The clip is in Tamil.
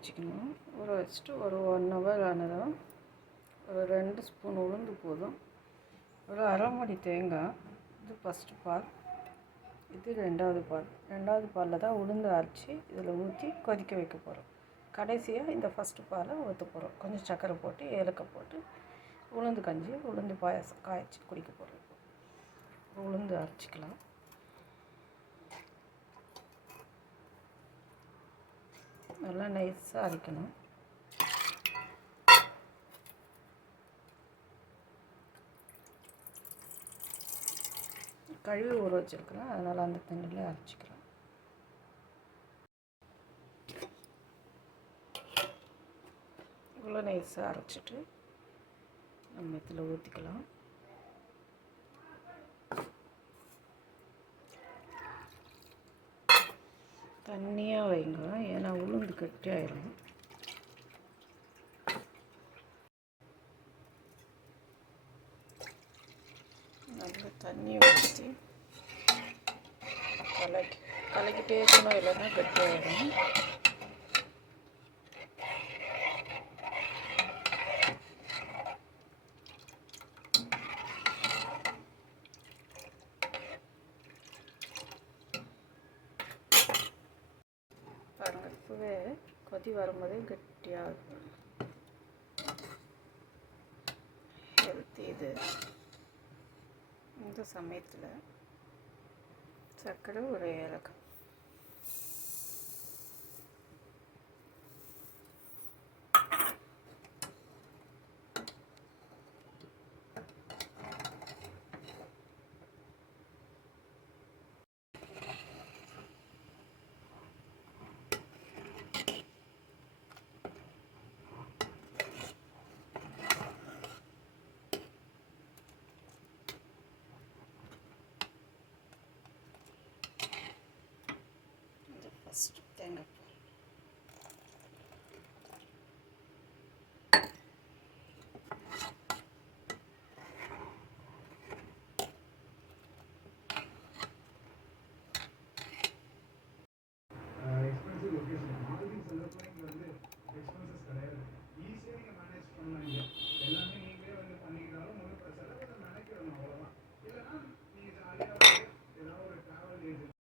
வச்சுக்கணும். ஊற வச்சுட்டு ஒரு 1 ஹவர் ஆனதும் ஒரு 2 ஸ்பூன் உளுந்து போதும். ஒரு அரை மணி தேங்காய். இது ஃபஸ்ட்டு பால், இது 2வது பால். 2வது பாலில் தான் உளுந்து அரைச்சி இதில் ஊற்றி கொதிக்க வைக்க போகிறோம். கடைசியாக இந்த ஃபஸ்ட்டு பாலை ஊற்ற போகிறோம். கொஞ்சம் சர்க்கரை போட்டு ஏலக்காய் போட்டு உளுந்து கஞ்சி உளுந்து பாயாசம் காய்ச்சி குடிக்க போகிறோம். உளுந்து அரைச்சிக்கலாம். நல்லா நைஸாக அரைக்கணும். கழுவி ஊற வச்சுருக்குறேன், அதனால் அந்த தண்ணியில் அரைச்சிக்கிறேன். இவ்வளோ நைஸாக அரைச்சிட்டு நம்ம இதில் ஊற்றிக்கலாம். தண்ணியாக வைங்க, ஏன்னா உளுந்து கட்டியாயிடும். நல்ல தண்ணியை ஊற்றி கலக்கிட்டே இருக்கணும், இல்லைன்னா கட்டியாயிடும். பாருங்கள், இப்போவே கொதி வரும்போதே கட்டியாகும். ஹெல்த்தி இது. இந்த சமயத்தில் சர்க்கரை ஒரு ஏலக்காய்